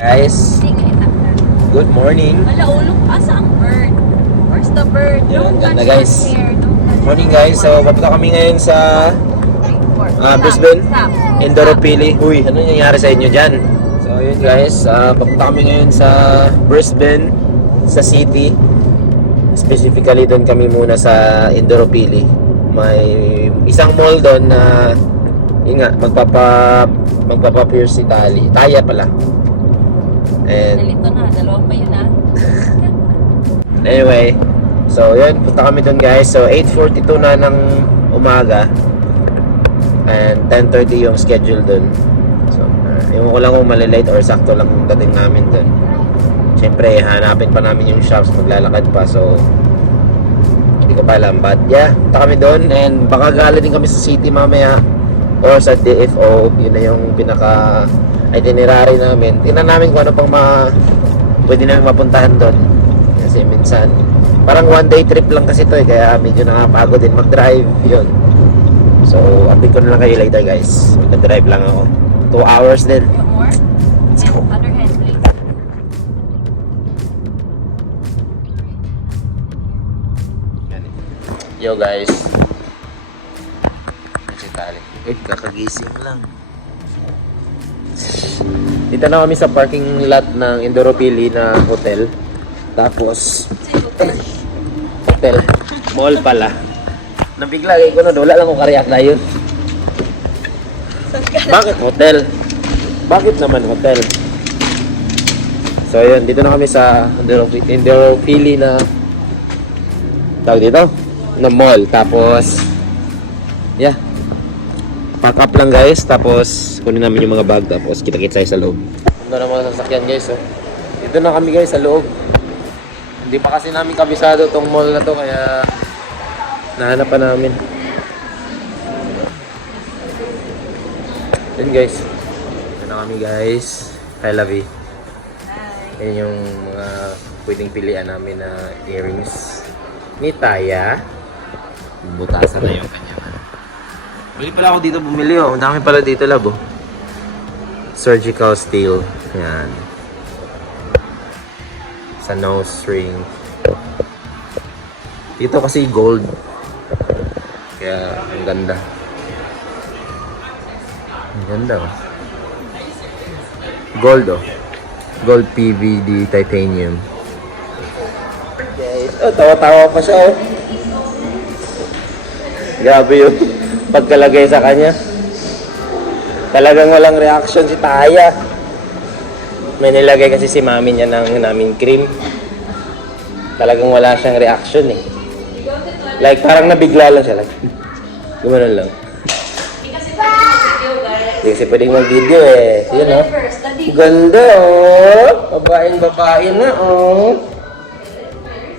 Guys, good morning. Malaulog pa sa ang bird. Where's the bird? Yan, Don't ganda, touch guys. the hair. Don't touch Morning the guys, so papunta kami ngayon sa Brisbane, Indooroopilly. Uy, ano nangyayari sa inyo dyan? So yun guys, papunta kami ngayon sa Brisbane, sa city. Specifically doon kami muna sa Indooroopilly. May isang mall doon na yun nga, magpapa-pierce si Taya pala. And Nalito na, dalawang pa yun anyway, so yun, punta kami doon guys. So 8:42 na ng umaga and 10:30 yung schedule doon. So ewan ko lang kung malilate or sakto lang yung dating namin doon. Siyempre hanapin pa namin yung shops, maglalakad pa, so hindi ko pa alam, but yeah, punta kami doon and baka gali din kami sa city mamaya or sa DFO. Yun na yung pinaka itinerary namin. Tingnan namin kung ano pang pwede namin mapuntahan doon. Kasi minsan, parang one day trip lang kasi to eh, kaya medyo nakapagod din mag-drive, yun. So, update ko na lang kayo later guys. Mag-drive lang ako. 2 hours din. You want more? Let's go. Other hand, please. Yo guys. Si Tali. Kakagising lang. Dito na kami sa parking lot ng Indooroopilly na hotel. Tapos hotel, mall pala. Nabigla ko na, wala lang ko ka-react na yun. Bakit hotel? Bakit naman hotel? So yun, dito na kami sa Indooroopilly na tawag dito? Na mall. Tapos yeah, pack up lang guys. Tapos kunin namin yung mga bag. Tapos kita-kits tayo sa loob. Ito na mga sasakyan guys. So, dito na kami guys sa loob. Hindi pa kasi namin kabisado tong mall na to, kaya nahanap pa namin. Yun guys, ito na kami guys. Hi Lavi. Yan yung mga pwedeng pilian namin na earrings ni Taya. Butasan na yung kanya. Bili pala ako dito bumili oh. Ang dami pala dito labo. Surgical steel. Yan. Sa nose ring. Dito kasi gold. Kaya ang ganda. Ang ganda oh. Gold oh. Gold PVD titanium. Guys, oh, tawa-tawa pa siya oh. Grabe yung pagkalagay sa kanya. Talagang walang reaction si Taya. May nilagay kasi si mami niya ng naming cream. Talagang wala siyang reaction eh. Like parang nabigla lang siya. Like, gumanon lang. Hindi kasi pwedeng mag-video eh. Yun oh. Ganda oh. Babaeng-babae na oh.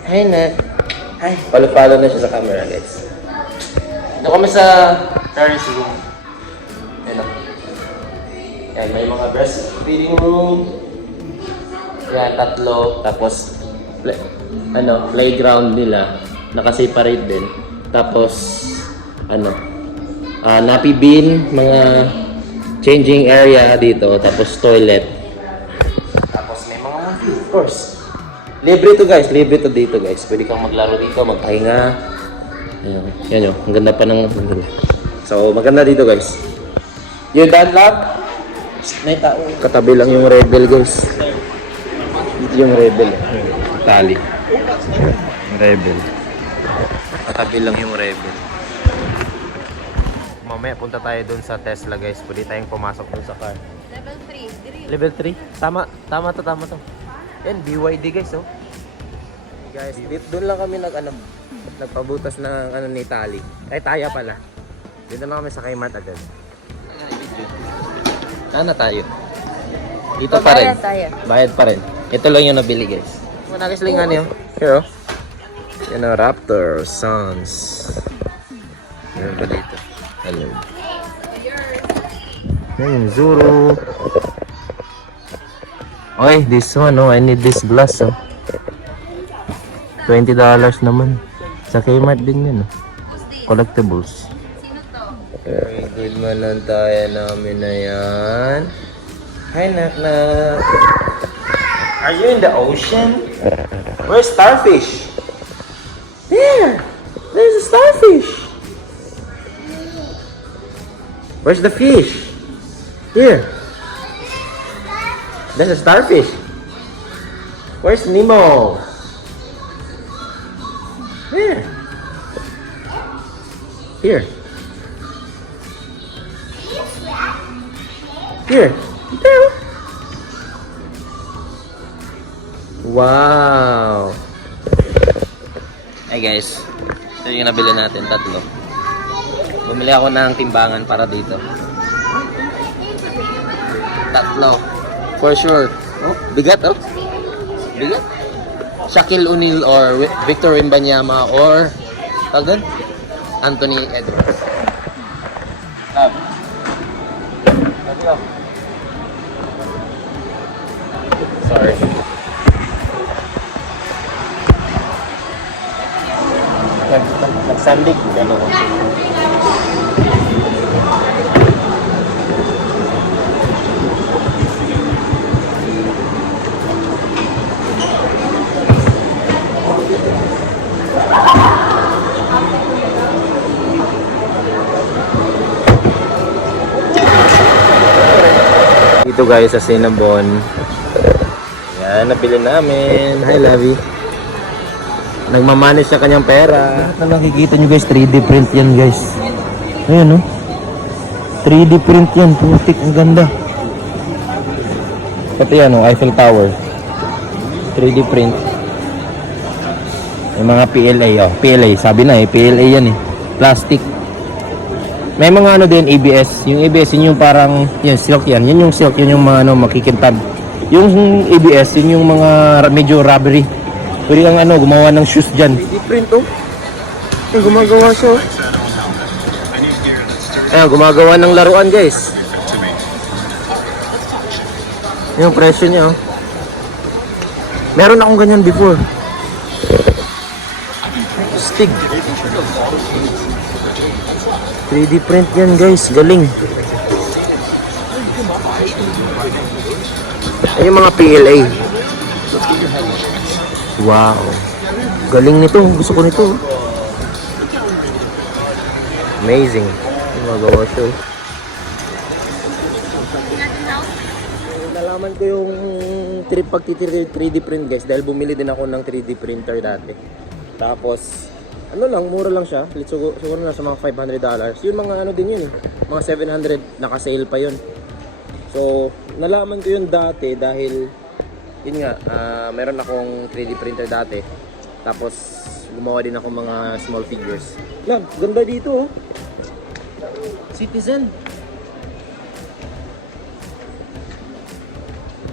Hi na. Hi. Follow-follow na siya sa camera guys. Ito kami sa nurse room. Ayan o. Ayan, may mga breastfeeding room. Ayan, 3. Tapos, playground nila. Nakaseparate din. Tapos, nappy bin, mga changing area dito. Tapos, toilet. Tapos, may mga of course. Libre to guys. Libre to dito guys. Pwede kang maglaro dito, magpahinga. Ayan, yan yun. Ang ganda pa ng... So, maganda dito guys. Yung Dunlop, may tao. Katabi lang yung Rebel guys. Yung Rebel. Tali. Rebel. Katabi lang yung Rebel. Mamaya punta tayo dun sa Tesla guys. Pwede tayong pumasok dun sa car. Level 3. Level 3? Tama to. Yan, BYD guys oh. Guys, doon lang kami nagpabutas ng ni Tali. Ay, Taya pala. Dito na kami sa Kaymat agad. Ano tayo? Dito pa rin. Bayad pa rin. Ito lang yung nabili guys. Manakislingan yun. Here oh. Yan o, Raptor, Sons. Meron pa dito. Hello. Yan, Zuru. Okay, this one oh. I need this glass oh. $20 naman. Sa Kmart din yun. Collectibles. Very good man ang Taya namin na yan. Hi, Nak Nak. Are you in the ocean? Where's starfish? There! There's a starfish! Where's the fish? Here. There's a starfish. Where's Nemo? There. Here. Here. There. Wow. Hey guys, ito yung nabili natin, tatlo. Bumili ako ng timbangan para dito. Tatlo. For sure. Oh, bigat oh. Bigat. Shaquille O'Neal or Victor Wembanyama or tawag doon? Anthony Edwards. Tatlo. Sorry. Nagsandig. Gano'n. Dito guys sa Cinnabon. Yan, nabili namin. Hi, Lavi. Nagmamanage sa kanyang pera. Na nakikita nyo guys, 3D print yan guys. Ayan oh. 3D print yan, putik, ang ganda. Pati yan oh, Eiffel Tower. 3D print. Yung mga PLA oh, PLA, sabi na eh, PLA yan eh. Plastic. May mga ano din, ABS. Yung ABS, yun yung parang, yan, silk yan. Yan yung silk, yun yung mga ano, makikintab. Yung ABS, yun yung mga medyo rubbery. Pwede kang ano, gumawa ng shoes dyan. 3D print oh. Ay, gumagawa siya oh. Ayan, gumagawa ng laruan guys. Yung presyo niya oh. Meron akong ganyan before. Stig. 3D print yan guys, galing. Ay, yung mga PLA. Wow. Galing nito, gusto ko nito. Amazing. Magawa siya. Nalaman ko yung pag-3D print guys dahil bumili din ako ng 3D printer dati. Tapos ano lang, mura lang siya. Siguro na sa mga $500. Yung mga ano din yun eh. Mga 700, naka-sale pa yun. So, nalaman ko yun dati dahil yun nga, meron akong 3D printer dati. Tapos, gumawa din ako mga small figures. Lab, ganda dito oh. Citizen.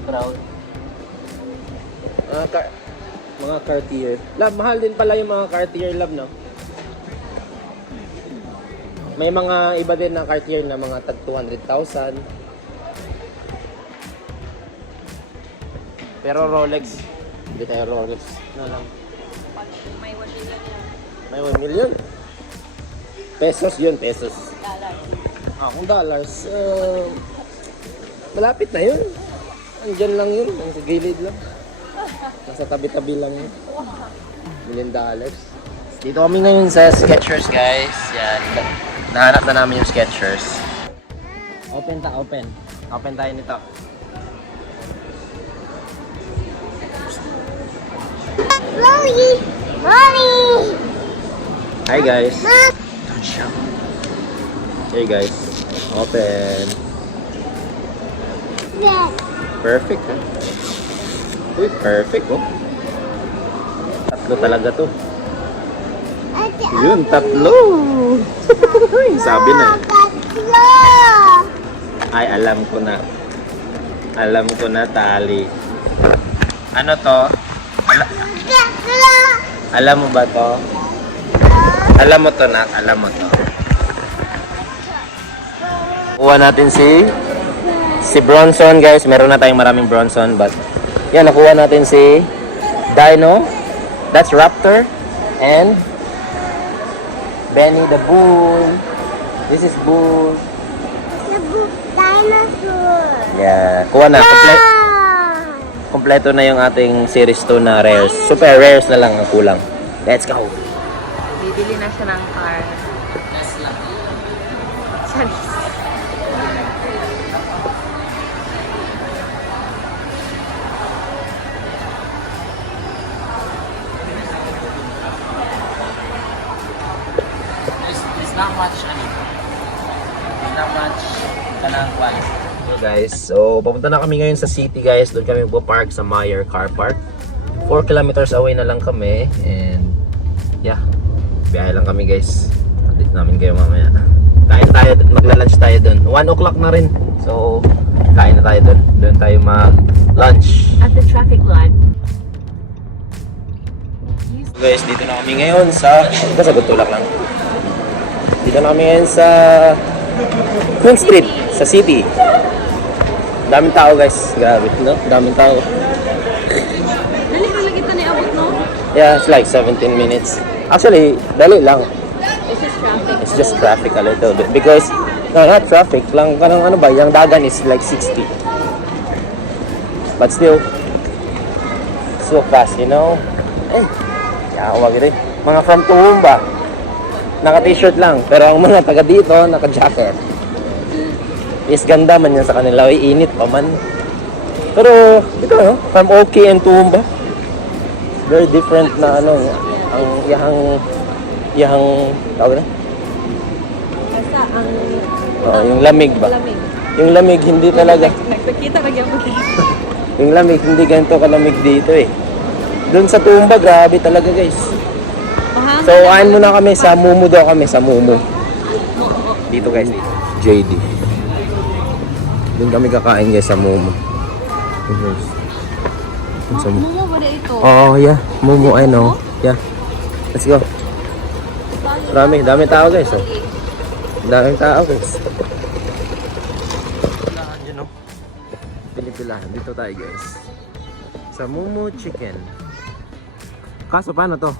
Proud. Mga Cartier. Lab, mahal din pala yung mga Cartier, lab, no? May mga iba din na Cartier na mga tag 200,000. Pero Rolex, hindi tayo Rolex. Ano lang? May 1 million yan. May 1 million? Pesos yun, pesos. Dollar. Kung dollars, malapit na yun. Andyan lang yun, sa gilid lang. Nasa tabi-tabi lang yun. $1 million. Dito kami ngayon sa Skechers guys. Yan. Nahanap na namin yung Skechers. Open. Open tayo nito. Mommy! Hi guys. Hey guys. Open. Dad. Perfect ha. Uy, perfect oh. Tatlo talaga to. Yun, tatlo. Sabi na. Tatlo! Ay, alam ko na. Alam ko na, tali. Ano to? Tatlo! Alam mo ba to? Alam mo to, Nak? Alam mo to. Kuha natin si Bronson, guys. Meron na tayong maraming Bronson, but yan, nakuha natin si Dino. That's Raptor. And Benny the Bull. This is Bull. Dinosaur! Yeah. Kuha na. Kompleto kompleto na yung ating series 2 na rares. Super rares na lang ang kulang. Let's go! Bibili na siya ng car. Sorry. There's not much, there's not much kanangkuan. So guys, so papunta na kami ngayon sa city guys. Doon kami magpo-park sa Meyer Car Park. 4 kilometers away na lang kami. And yeah, biyahe lang kami guys. Update namin kayo mamaya. Kain tayo, magla-lunch tayo doon. 1 o'clock na rin. So, kain na tayo doon. Doon tayo mag-lunch. At the traffic light. Guys, dito na kami ngayon sa... Sagot tulak lang. Dito na kami ngayon sa Queen Street, sa city. Daming tao guys. Grabe, no? Daming tao. Dali ka lagi ito niabot, no? Yeah, it's like 17 minutes. Actually, dali lang. It's just traffic. It's just traffic a little bit. Because, no, not traffic lang. Kanang ano ba, yung dagan is like 60. But still, so fast, you know? Eh, kaya ako magiging. Mga from Toowoomba, naka-t-shirt lang. Pero ang mga taga dito, naka-jacket. Is ganda man yan sa kanila. Ay, init pa man. Pero, ito no, from OK and Toowoomba. Very different na ano, ang yahang, tawag na? Basta ang... Oh, yung lamig ba? Lamig. Yung lamig, hindi talaga. Nagpakita ka gyapon. Yung lamig, hindi ganito kalamig dito eh. Doon sa Tumba, grabe talaga guys. So, kain muna kami sa Mumu daw kami, sa Mumu. Dito guys, dito. JD. Doon kami kakain guys sa Mumu. Sa Mumu. Mumu ba na ito? Oh, yeah. Mumu, I know. Yeah. Let's go. Dami tao guys. Oh. Daming tao guys. Pilahan dyan oh. Pinipilahan. Dito tayo guys. Sa Mumu Chicken. Kaso paano to?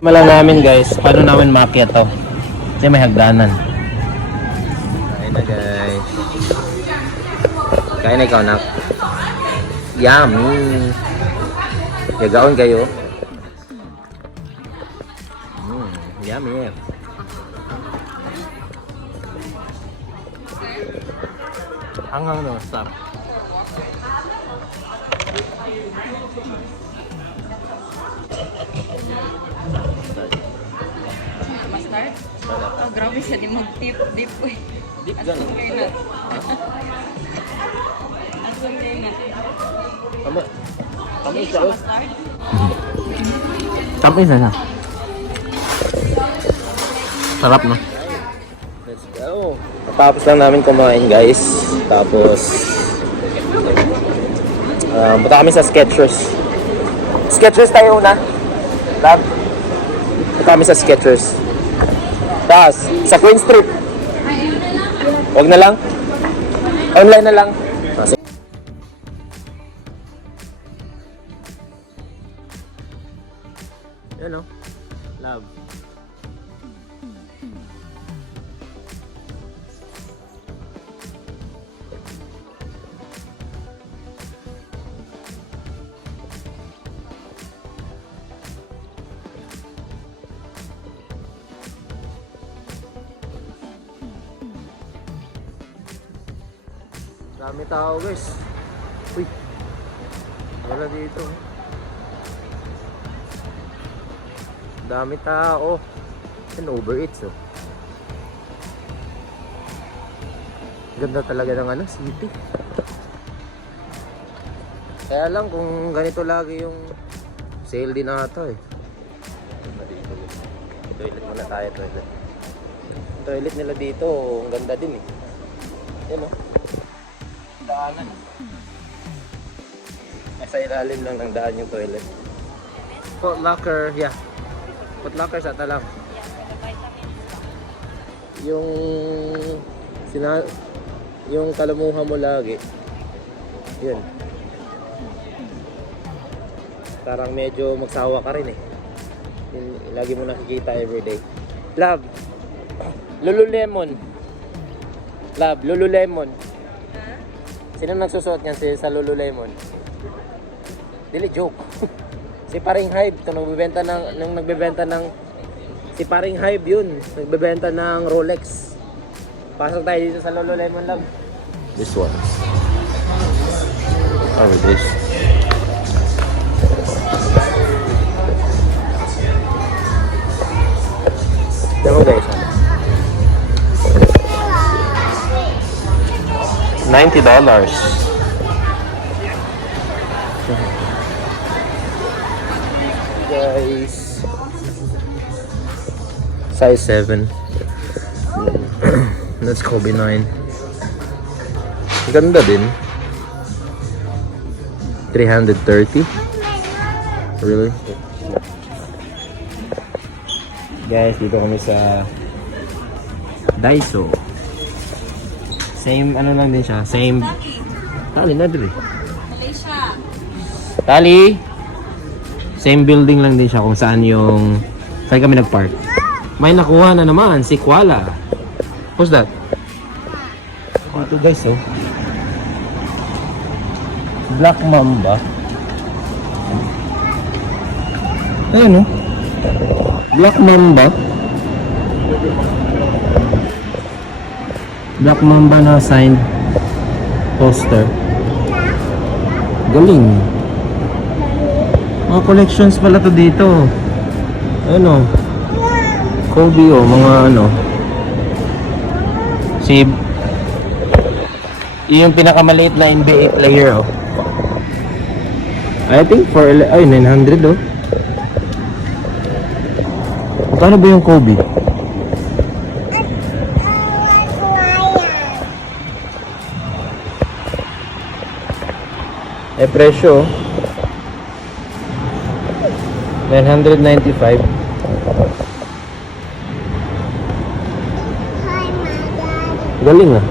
Malang namin guys, paano namin maakyat to? Kasi may hagdanan. Kain na guys. Kain na ikaw nak. Yummy. Yagaon kayo. Yummy. Hangang no, stop. Ma-start? Oh, grabe siya di mag-tip. Dip eh. Dip gano'n. Asong kayo na. Asong kayo na. Kami Hindi isa. siya ma-start? Kami isa na. Sarap no? Let's go. Tapos lang namin kumain guys. Tapos punta kami sa Skechers. Skechers tayo una. Love. Punta kami sa Skechers. Tapos sa Queen Street. Huwag na lang. Online na lang. Yan o. Love. Dami tao guys. Uy. Wala dito. Dami tao. And Uber Eats oh. Ganda talaga ng ano, city. Kaya lang kung ganito lagi yung sale din ata eh. Toilet muna tayo, toilet. Toilet nila dito, ang ganda din eh. Yan oh. Daanan. Nasa ilalim lang ng daan yung toilet. Foot Locker, yeah. Foot Locker sa talang. Yung yung kalamuha mo lagi. Yun. Parang medyo magsawa ka rin eh. Yun, lagi mo nakikita everyday. Love. Lululemon. Love, Lululemon. Sino nagsusuot niyan sa Lululemon? Dili joke. Si paring Hype, ito nagbebenta ng si paring Hype yun, nagbebenta ng Rolex. Pasok tayo dito sa Lululemon Lab. This one. Oh, this. Dako guys. $90. Guys. Size 7. That's Kobe 9. Ganda din. 330. Really? Guys, dito kami sa Daiso. Same ano lang din siya. Same. Tali na dito. Malaysia. Tali. Same building lang din siya kung saan saan kami nagpark. May nakuha na naman si Koala. What's that? Dito guys, oh. Black Mamba. Ayan, oh. Black Mamba. Black Mamba na signed poster. Galing. Mga collections pala to dito. Ano? Kobe, oh, mga ano. Yung pinakamaliit na NBA player, oh. I think for 900, oh. Magkano ba yung Kobe? Presyo, 995. Galing, ah.